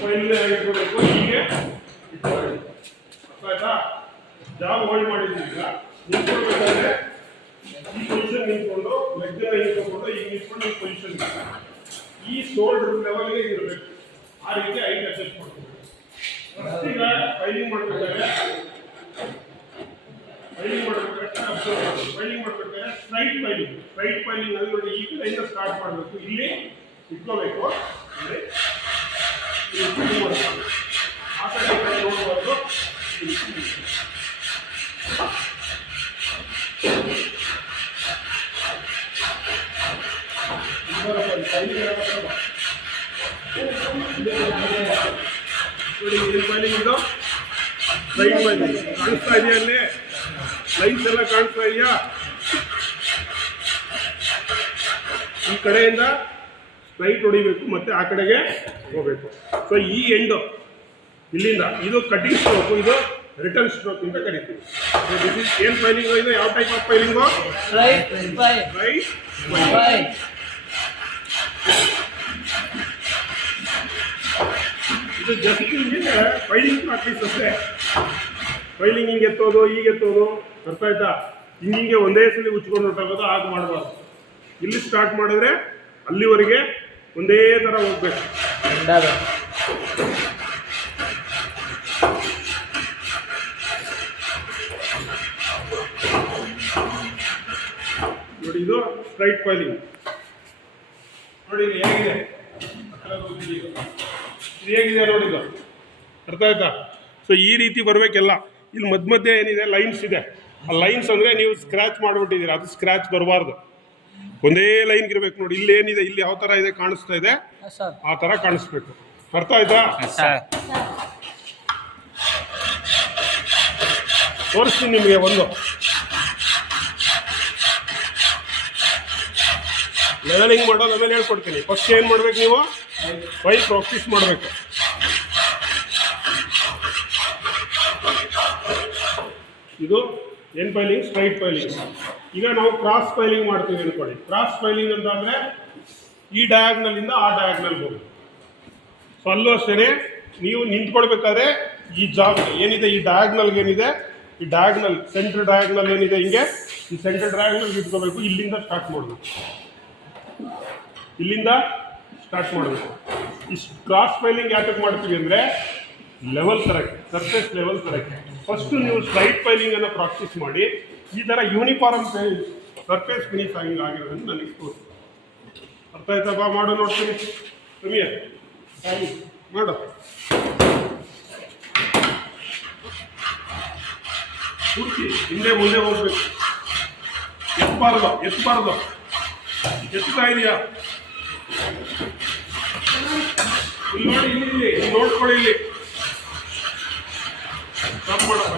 File ಇಟ್ಕೋಬೇಕು. ಹೀಗೆ ಇಟ್ಕೋಬೇಕು. ಅರ್ಥ ಆಯ್ತಾ? ಜಾಬ್ ಹೋಲ್ಡ್ ಮಾಡಿದ್ದೀವಿ. ಈಗ ನಿಂತ್ಕೊಳ್ಬೇಕಾದ್ರೆ ಈ ಪೊಸಿಷನ್ ನಿಂತ್ಕೊಂಡು ಲೆಗ್ನ ನಿಂತ್ಕೊಂಡು ಈಗ ನಿಂತ್ಕೊಂಡು ಈ ಪೊಸಿಷನ್ ಈ ಶೋಲ್ಡರ್ ಲೆವೆಲ್ಗೆ ಇರಬೇಕು. ಆ ರೀತಿ ಹೈಟ್ ಅಡ್ಜಸ್ಟ್ ಮಾಡ್ಕೋಬೇಕು. ಈಗ ಫೈಲಿಂಗ್ ಮಾಡಬೇಕಾದ್ರೆ ಸ್ಟ್ರೈಟ್ ಫೈಲಿಂಗ್ ಅಲ್ಲಿ ನೋಡಿ ಈ ಕಡೆಯಿಂದ ಸ್ಟಾರ್ಟ್ ಮಾಡಬೇಕು. ಇಲ್ಲಿ ಇಟ್ಕೋಬೇಕು. ಆ ಕಡೆ ನೋಡಬಾರ್ದು. ಏನು ಫೈಲಿಂಗ್ ಇದು? ಸ್ಟ್ರೈಟ್ ಫೈಲಿಂಗ್ ಕಾಣಿಸ್ತಾ ಇದೆಯಾ? ಅಲ್ಲಿ ಲೈನ್ಸ್ ಎಲ್ಲ ಕಾಣಿಸ್ತಾ ಇದೆಯಾ? ಈ ಕಡೆಯಿಂದ ಸ್ಟ್ರೈಟ್ ಹೊಡಿಬೇಕು, ಮತ್ತೆ ಆ ಕಡೆಗೆ ಹೋಗಬೇಕು. ಸೊ ಈ ಎಂಡು ಇಲ್ಲಿಂದ ಇದು ಕಟಿಂಗ್ ಸ್ಟ್ರೋಕ್, ಇದು ರಿಟರ್ನ್ ಸ್ಟ್ರೋಕ್ ಅಂತ ಕರಿತೀವಿ. ದಿಸ್ ಇಸ್ ಏನ್ ಫೈಲಿಂಗ್? ಇದು ಯಾವ ಟೈಪ್ ಆಫ್ ಫೈಲಿಂಗು? ರೈಟ್ ಇದು ಜಸ್ಟ್ ಹಿಂಗೆ ಫೈಲಿಂಗ್ ಪ್ರಾಕ್ಟೀಸ್ ಅಷ್ಟೇ. ಫೈಲಿಂಗ್ ಹಿಂಗೆ ಎತ್ತೋದು, ಈಗ ಎತ್ತೋದು, ಅರ್ಥ ಆಯ್ತಾ? ಹಿಂಗೆ ಒಂದೇ ಸಲ ಉಚ್ಕೊಂಡು ಹೊರಟೋಗೋದು, ಆಗ ಮಾಡಬಾರ್ದು. ಇಲ್ಲಿ ಸ್ಟಾರ್ಟ್ ಮಾಡಿದ್ರೆ ಅಲ್ಲಿವರೆಗೆ ಒಂದೇ ಥರ ಹೋಗ್ಬೇಕು. ನೋಡಿ ಇದು ಸ್ಟ್ರೈಟ್ ಫೈಲಿಂಗ್. ನೋಡಿ ಇದು ಹೇಗಿದೆ, ಇದು ಹೇಗಿದೆ ನೋಡಿ, ಇದು ಅರ್ಥ ಆಯ್ತಾ? ಸೊ ಈ ರೀತಿ ಬರಬೇಕೆಲ್ಲ. ಇಲ್ಲಿ ಮಧ್ಯೆ ಏನಿದೆ ಲೈನ್ಸ್ ಇದೆ. ಆ ಲೈನ್ಸ್ ಅಂದರೆ ನೀವು ಸ್ಕ್ರ್ಯಾಚ್ ಮಾಡಿಬಿಟ್ಟಿದ್ದೀರಾ, ಅದು ಸ್ಕ್ರ್ಯಾಚ್ ಬರಬಾರ್ದು. ಒಂದೇ ಲೈನ್ ಇರಬೇಕು. ನೋಡಿ ಇಲ್ಲಿ ಏನಿದೆ, ಇಲ್ಲಿ ಯಾವ ಥರ ಇದೆ ಕಾಣಿಸ್ತಾ ಇದೆ, ಆ ಥರ ಕಾಣಿಸ್ಬೇಕು. ಅರ್ಥ ಆಯ್ತಾ? ತೋರಿಸ್ತೀನಿ ನಿಮಗೆ ಒಂದು ಲೆವೆಲಿಂಗ್ ಮಾಡೋದು, ಆಮೇಲೆ ಹೇಳ್ಕೊಡ್ತೀನಿ. ಫಸ್ಟ್ ಏನು ಮಾಡ್ಬೇಕು, ನೀವು ಫೈಲ್ ಪ್ರಾಕ್ಟೀಸ್ ಮಾಡಬೇಕು. ಇದು ಏನು ಫೈಲಿಂಗ್? Straight filing. ಈಗ ನಾವು ಕ್ರಾಸ್ ಫೈಲಿಂಗ್ ಮಾಡ್ತೀವಿ ಅನ್ಕೊಳ್ಳಿ. ಕ್ರಾಸ್ ಫೈಲಿಂಗ್ ಅಂತ ಅಂದರೆ ಈ ಡಯಾಗ್ನಲಿಂದ ಆ ಡಯಾಗ್ನಲ್ ಹೋಗಿ. ಸೊ ಅಲ್ಲೂ ಅಷ್ಟೇ, ನೀವು ನಿಂತ್ಕೊಳ್ಬೇಕಾದ್ರೆ ಈ ಜಾಬ್ ಏನಿದೆ, ಈ ಡಯಾಗ್ನಲ್ಗೆ ಏನಿದೆ, ಈ ಡಯಾಗ್ನಲ್ ಸೆಂಟ್ರ್ ಡಯಾಗ್ನಲ್ ಏನಿದೆ, ಹಿಂಗೆ ಈ ಸೆಂಟ್ರ್ ಡಯಾಗ್ನಲ್ ಇಟ್ಕೋಬೇಕು. ಇಲ್ಲಿಂದ ಸ್ಟಾರ್ಟ್ ಮಾಡಬೇಕು. ಇಲ್ಲಿಂದ ಸ್ಟಾರ್ಟ್ ಮಾಡಬೇಕು. ಈ ಕ್ರಾಸ್ ಫೈಲಿಂಗ್ ಯಾತಕ್ಕೆ ಮಾಡ್ತೀವಿ ಅಂದರೆ ಲೆವೆಲ್ ತರಕ್ಕೆ, ಸರ್ಫೇಸ್ ಲೆವೆಲ್ ತರಕ್ಕೆ. ಫಸ್ಟು ನೀವು ಸ್ಟ್ರೈಟ್ ಫೈಲಿಂಗನ್ನು ಪ್ರಾಕ್ಟೀಸ್ ಮಾಡಿ. ಈ ಥರ ಯೂನಿಫಾರ್ಮ್ ಸರ್ಫೇಸ್ ಫಿನಿಶ್ ಆಗಿರೋದನ್ನು ನನಗೆ ತೋರಿಸಿ. ಅರ್ಥ ಆಯ್ತಾ? ಬಾ ಮಾಡೋ ನೋಡ್ತೀನಿ. ಕಮ್ಮಿಯ ಮಾಡು. ಪೂರ್ತಿ ಹಿಂದೆ ಮುಂದೆ ಹೋಗ್ಬೇಕು. ಎತ್ತಬಾರ್ದು. ಎತ್ತಾ ಇದೆಯಾ? ಇಲ್ಲಿ ನೋಡಿ, ಇಲ್ಲಿ ನೋಡ್ಕೊಳ್ಳಿ. ಇಲ್ಲಿ ಸ್ಟಾಪ್ ಮಾಡಪ್ಪ.